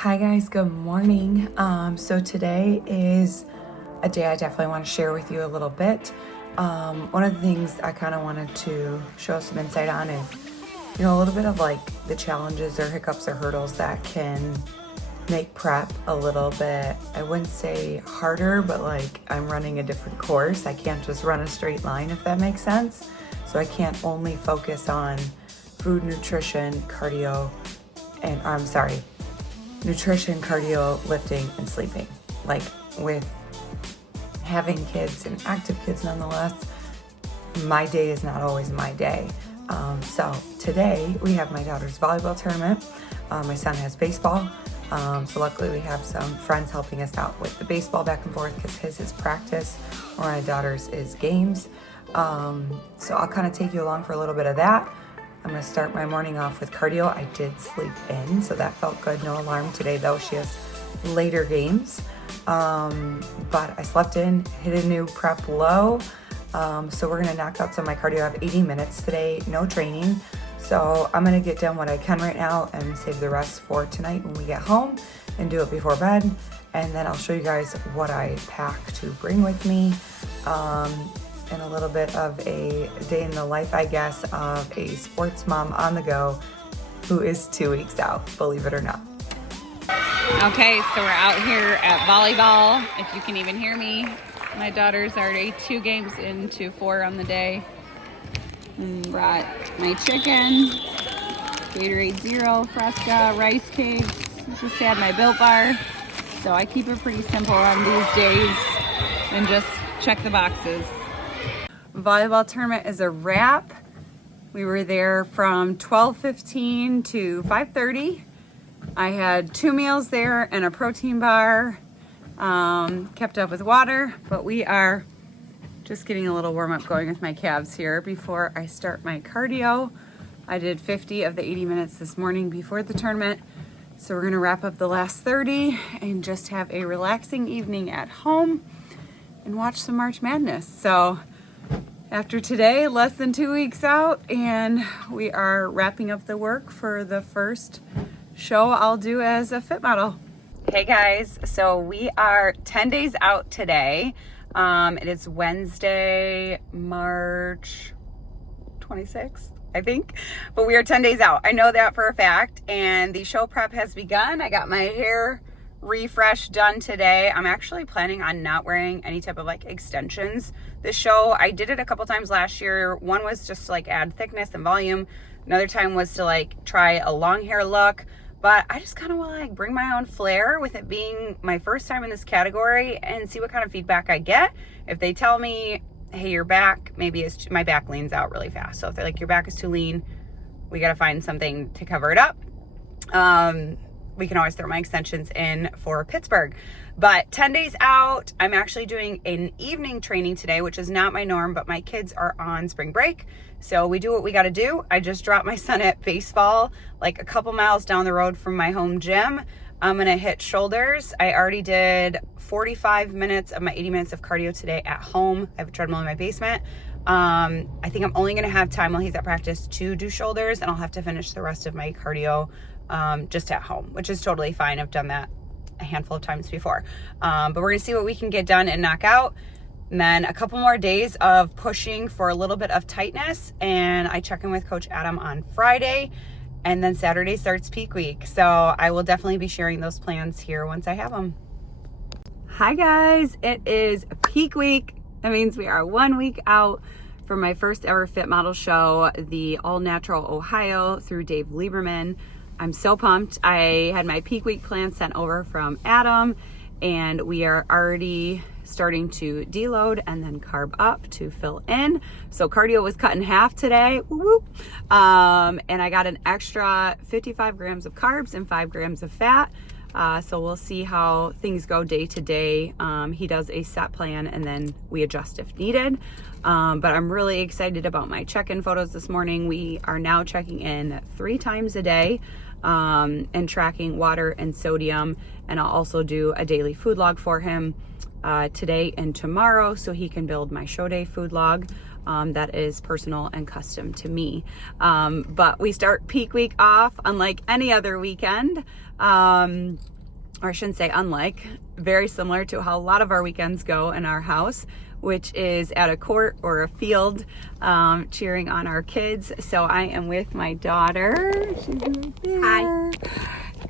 Hi guys, good morning. So today is a day I definitely want to share with you a little bit. One of the things I kind of wanted to show some insight on is, a little bit of like the challenges or hiccups or hurdles that can make prep a little bit, I wouldn't say harder, but like I'm running a different course. I can't just run a straight line, if that makes sense. So I can't only focus on food, nutrition, cardio, and nutrition, cardio, lifting, and sleeping. Like with having kids and active kids nonetheless, my day is not always my day. So today we have my daughter's volleyball tournament. My son has baseball. So luckily we have some friends helping us out with the baseball back and forth because his is practice or my daughter's is games. So I'll kind of take you along for a little bit of that. I'm going to start my morning off with cardio. I did sleep in, so that felt good. No alarm today, though. She has later games. But I slept in, hit a new prep low. So we're going to knock out some of my cardio. I have 80 minutes today, no training. So I'm going to get done what I can right now and save the rest for tonight when we get home and do it before bed. And then I'll show you guys what I pack to bring with me. And a little bit of a day in the life, I guess, of a sports mom on the go who is 2 weeks out, believe it or not. Okay, so we're out here at volleyball, if you can even hear me. My daughter's already 2 games into 4 on the day. And brought my chicken, Gatorade Zero, Fresca, rice cakes, just had my Built Bar. So I keep it pretty simple on these days and just check the boxes. Volleyball tournament is a wrap. We were there from 12:15 to 5:30. I had 2 meals there and a protein bar. Kept up with water, but we are just getting a little warm up going with my calves here before I start my cardio. I did 50 of the 80 minutes this morning before the tournament. So we're gonna wrap up the last 30 and just have a relaxing evening at home and watch some March Madness. So after today, less than 2 weeks out, and we are wrapping up the work for the first show I'll do as a fit model. Hey guys, so we are 10 days out today. It is Wednesday, March 26th, I think, but we are 10 days out. I know that for a fact, and the show prep has begun. I got my hair refresh done today. I'm actually planning on not wearing any type of like extensions this show. I did it a couple times last year. One was just to like add thickness and volume. Another time was to like try a long hair look. But I just kind of want to like bring my own flair with it being my first time in this category and see what kind of feedback I get. If they tell me, hey, your back maybe is my back leans out really fast. So if they're like, your back is too lean, we got to find something to cover it up. We can always throw my extensions in for Pittsburgh. But 10 days out, I'm actually doing an evening training today, which is not my norm, but my kids are on spring break. So we do what we got to do. I just dropped my son at baseball, like a couple miles down the road from my home gym. I'm going to hit shoulders. I already did 45 minutes of my 80 minutes of cardio today at home. I have a treadmill in my basement. I think I'm only going to have time while he's at practice to do shoulders, and I'll have to finish the rest of my cardio just at home, which is totally fine. I've done that a handful of times before. But we're gonna see what we can get done and knock out. And then a couple more days of pushing for a little bit of tightness. And I check in with Coach Adam on Friday. And then Saturday starts peak week. So I will definitely be sharing those plans here once I have them. Hi guys, it is peak week. That means we are 1 week out from my first ever Fit Model show, the All Natural Ohio through Dave Liberman. I'm so pumped. I had my peak week plan sent over from Adam, and we are already starting to deload and then carb up to fill in. So cardio was cut in half today. Woo-woo. And I got an extra 55 grams of carbs and 5 grams of fat. So we'll see how things go day to day. He does a set plan and then we adjust if needed. But I'm really excited about my check-in photos this morning. We are now checking in 3 times a day. And tracking water and sodium, and I'll also do a daily food log for him today and tomorrow so he can build my show day food log. that is personal and custom to me. But we start peak week off unlike any other weekend. Or I shouldn't say unlike, very similar to how a lot of our weekends go in our house, which is at a court or a field, cheering on our kids. So I am with my daughter. She's right there. Hi.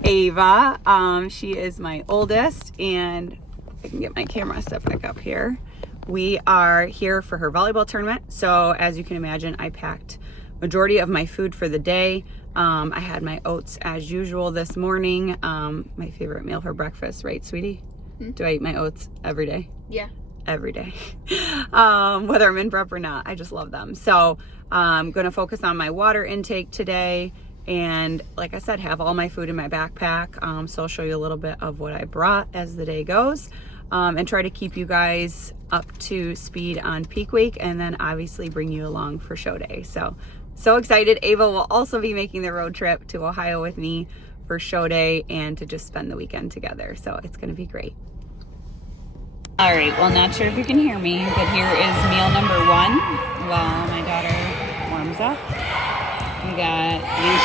Ava. She is my oldest, and I can get my camera set back up here. We are here for her volleyball tournament. So as you can imagine, I packed majority of my food for the day. I had my oats as usual this morning. My favorite meal for breakfast, right, sweetie? Do I eat my oats every day? Yeah. Every day. Whether I'm in prep or not, I just love them. So I'm going to focus on my water intake today. And like I said, have all my food in my backpack. So I'll show you a little bit of what I brought as the day goes. And try to keep you guys up to speed on peak week, and then obviously bring you along for show day. So excited. Ava will also be making the road trip to Ohio with me for show day and to just spend the weekend together. So it's going to be great. All right, well, not sure if you can hear me, but here is meal number 1 while my daughter warms up. We got these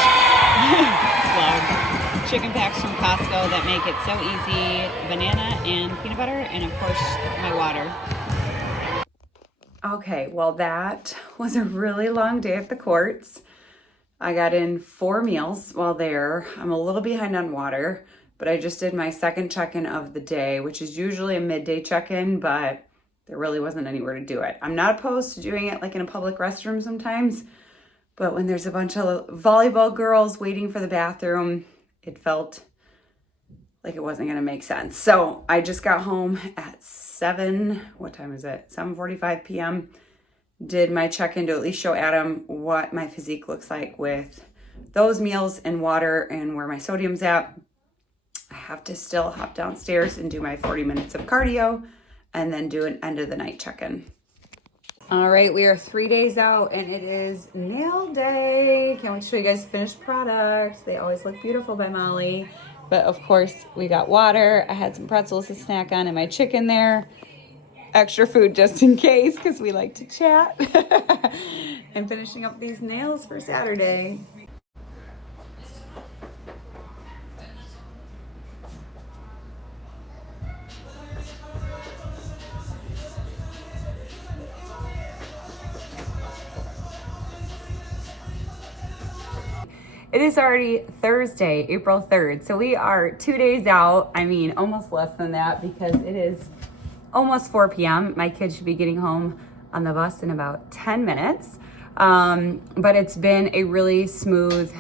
chicken packs from Costco that make it so easy. Banana and peanut butter, and of course, my water. Okay, well, that was a really long day at the courts. I got in 4 meals while there. I'm a little behind on water, but I just did my second check-in of the day, which is usually a midday check-in, but there really wasn't anywhere to do it. I'm not opposed to doing it like in a public restroom sometimes, but when there's a bunch of volleyball girls waiting for the bathroom, it felt like it wasn't gonna make sense. So I just got home at 7:45 p.m. Did my check-in to at least show Adam what my physique looks like with those meals and water and where my sodium's at. I have to still hop downstairs and do my 40 minutes of cardio and then do an end of the night check-in. All right, we are 3 days out and it is nail day. Can't wait to show you guys the finished product. They always look beautiful by Molly. But of course, we got water. I had some pretzels to snack on and my chicken there. Extra food just in case because we like to chat. And finishing up these nails for Saturday. It is already Thursday, April 3rd. So we are 2 days out. I mean, almost less than that because it is almost 4 p.m. My kids should be getting home on the bus in about 10 minutes. But it's been a really smooth,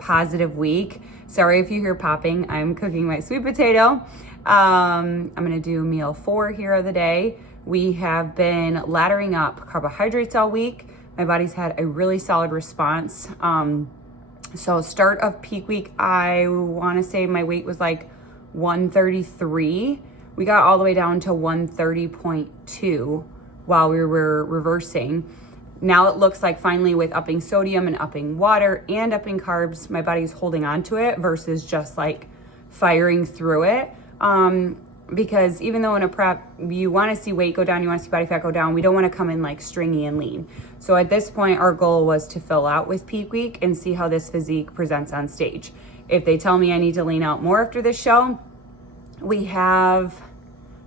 positive week. Sorry if you hear popping. I'm cooking my sweet potato. I'm gonna do meal 4 here of the day. We have been laddering up carbohydrates all week. My body's had a really solid response. So start of peak week, I want to say my weight was like 133. We got all the way down to 130.2 while we were reversing. Now it looks like finally with upping sodium and upping water and upping carbs, my body's holding on to it versus just like firing through it. Because even though in a prep, you want to see weight go down, you want to see body fat go down, we don't want to come in like stringy and lean. So at this point, our goal was to fill out with peak week and see how this physique presents on stage. If they tell me I need to lean out more after this show, we have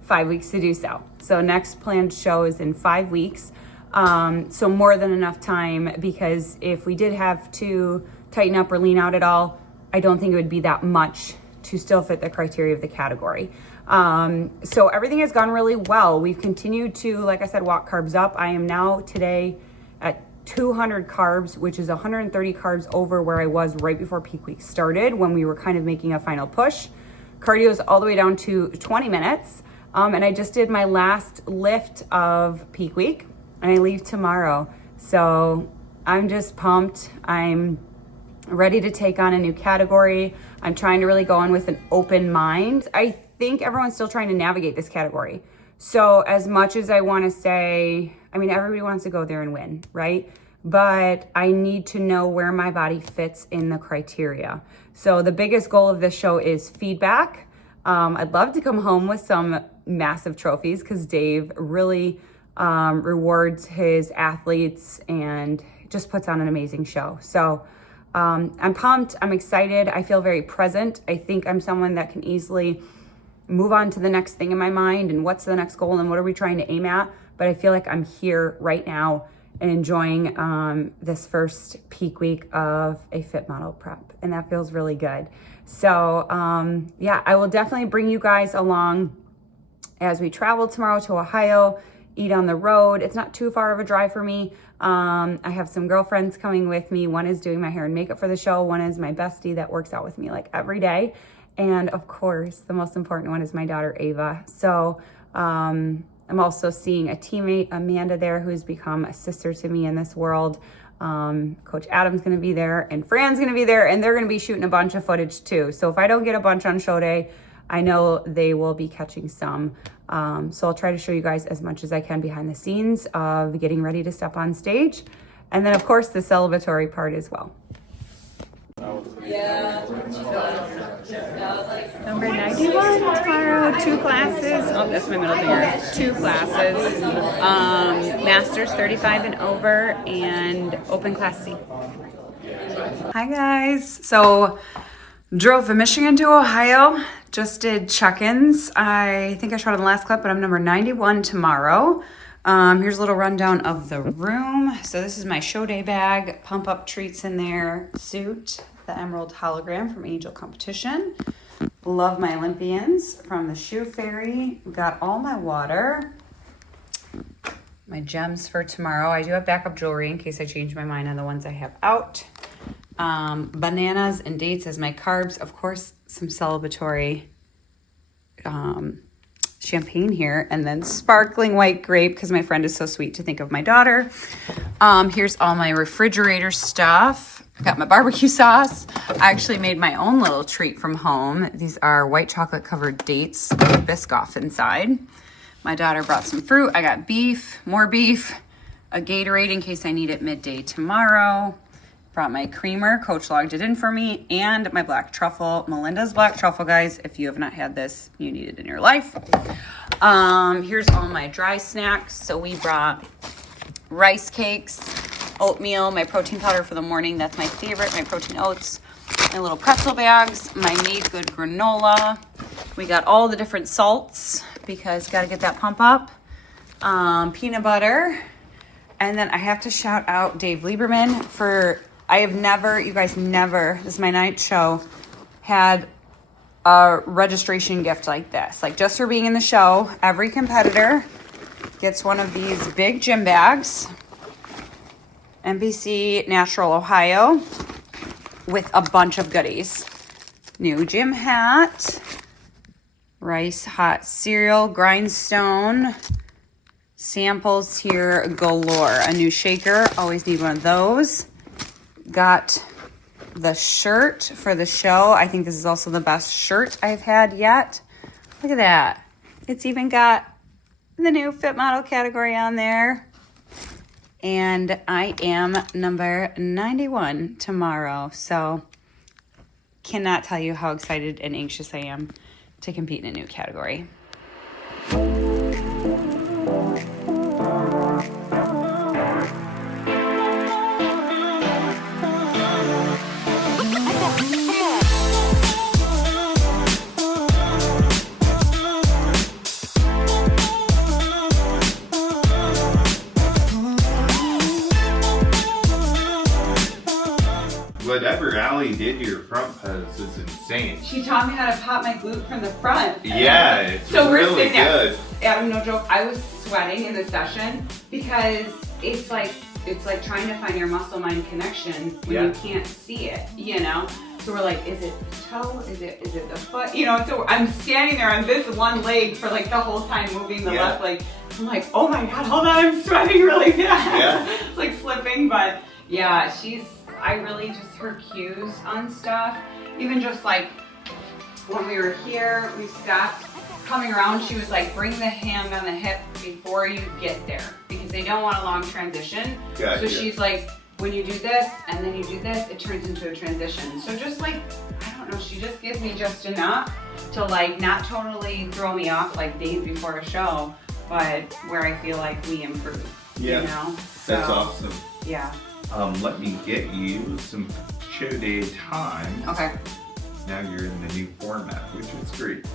5 weeks to do so. So next planned show is in 5 weeks. So more than enough time, because if we did have to tighten up or lean out at all, I don't think it would be that much to still fit the criteria of the category. So everything has gone really well. We've continued to, like I said, walk carbs up. I am now today at 200 carbs, which is 130 carbs over where I was right before peak week started when we were kind of making a final push. Cardio is all the way down to 20 minutes. And I just did my last lift of peak week and I leave tomorrow. So I'm just pumped. I'm ready to take on a new category. I'm trying to really go in with an open mind. I think everyone's still trying to navigate this category. So as much as I want to say, I mean, everybody wants to go there and win, right? But I need to know where my body fits in the criteria. So the biggest goal of this show is feedback. I'd love to come home with some massive trophies because Dave really rewards his athletes, and just puts on an amazing show. So I'm pumped, I'm excited, I feel very present. I think I'm someone that can easily move on to the next thing in my mind and what's the next goal and what are we trying to aim at. But I feel like I'm here right now and enjoying this first peak week of a fit model prep, and that feels really good. So yeah, I will definitely bring you guys along as we travel tomorrow to Ohio, eat on the road. It's not too far of a drive for me. I have some girlfriends coming with me. One is doing my hair and makeup for the show. One is my bestie that works out with me like every day. And of course, the most important one is my daughter, Ava. So I'm also seeing a teammate, Amanda, there, who's become a sister to me in this world. Coach Adam's gonna be there, and Fran's gonna be there, and they're gonna be shooting a bunch of footage too. So if I don't get a bunch on show day, I know they will be catching some. So I'll try to show you guys as much as I can behind the scenes of getting ready to step on stage. And then of course the celebratory part as well. Number 91 tomorrow, 2 classes. Oh, that's my middle finger. 2 classes. Masters 35 and over, and open class C. Hi guys. So drove from Michigan to Ohio. Just did check-ins. I think I shot in the last clip, but I'm number 91 tomorrow. Here's a little rundown of the room. So this is my show day bag, pump up treats in there, suit, the emerald hologram from Angel Competition. Love my Olympians from the Shoe Fairy. Got all my water. My gems for tomorrow. I do have backup jewelry in case I change my mind on the ones I have out. Bananas and dates as my carbs. Of course, some celebratory champagne here, and then sparkling white grape because my friend is so sweet to think of my daughter. Here's all my refrigerator stuff. I got my barbecue sauce. I actually made my own little treat from home. These are white chocolate covered dates with Biscoff inside. My daughter brought some fruit. I got beef, more beef, a Gatorade in case I need it midday tomorrow. Brought my creamer, Coach logged it in for me, and my black truffle, Melinda's black truffle, guys. If you have not had this, you need it in your life. Here's all my dry snacks. So we brought rice cakes, oatmeal, my protein powder for the morning. That's my favorite, my protein oats, my little pretzel bags, my Made Good granola. We got all the different salts because got to get that pump up. Peanut butter. And then I have to shout out Dave Liberman for... I have never, you guys never, this is my 9th show, had a registration gift like this. Like just for being in the show, every competitor gets one of these big gym bags, NPC Natural Ohio, with a bunch of goodies. New gym hat, rice hot cereal, grindstone, samples here galore. A new shaker, always need one of those. Got the shirt for the show. I think this is also the best shirt I've had yet. Look at that. It's even got the new fit model category on there. And I am number 91 tomorrow. So cannot tell you how excited and anxious I am to compete in a new category. Whatever Allie did to your front pose is insane. She taught me how to pop my glute from the front. Yeah, it's so really good. Adam, no joke, I was sweating in the session because it's like trying to find your muscle-mind connection when you can't see it, you know? So we're like, is it the toe? Is it the foot? You know, so I'm standing there on this one leg for like the whole time moving the left leg. I'm like, oh my God, hold on, I'm sweating really bad. Yeah. It's like slipping, but yeah, I really just her cues on stuff. Even just like when we were here, we stopped coming around. She was like, bring the hand on the hip before you get there because they don't want a long transition. Gotcha. So she's like, when you do this and then you do this, it turns into a transition. So just like, I don't know, she just gives me just enough to like not totally throw me off like days before a show, but where I feel like we improve. Yeah, You know? that's So, awesome. Yeah. Let me get you some show day times. Okay. Now you're in the new format, which is great.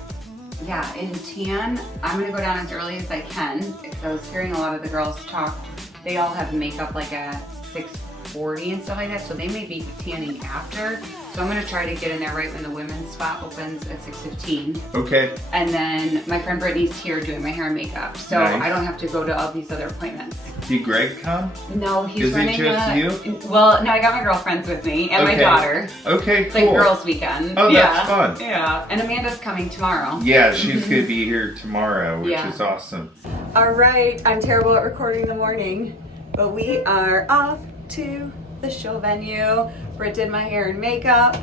Yeah, in tan, I'm gonna go down as early as I can because I was hearing a lot of the girls talk. They all have makeup like at 6:40 and stuff like that, so they may be tanning after. So I'm gonna try to get in there right when the women's spot opens at 6:15. Okay. And then my friend Brittany's here doing my hair and makeup, so Nice. I don't have to go to all these other appointments. Did Greg come? No, he's Is it running just you? Well, no, I got my girlfriends with me and my Okay. daughter. Okay, It's cool. like girls' weekend. Oh, yeah. that's fun. Yeah, and Amanda's coming tomorrow. Yeah, she's gonna be here tomorrow, which Yeah. is awesome. All right, I'm terrible at recording in the morning, but we are off to the show venue. Britt did my hair and makeup.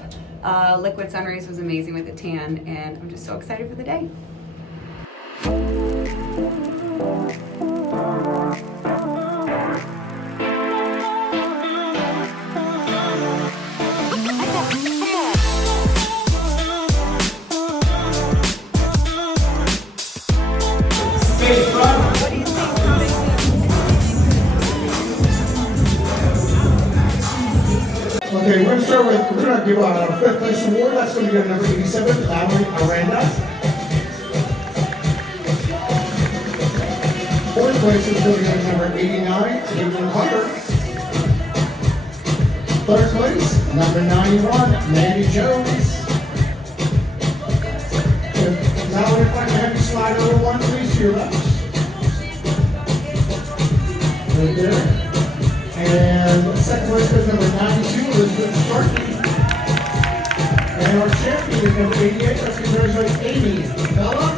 Liquid Sunrays was amazing with the tan, and I'm just so excited for the day. Okay, we're gonna give our fifth place award. That's gonna go to number 87, Valerie Aranda. Fourth place is going to go to number 89, Caitlin Hunter. Third place, number 91, Mandy Jones. Valerie, if I can have you slide over one, please, to your left. Right there. And second place is number 92, Elizabeth Starkey. And our champion is number 88, let's congratulate Amy Bella.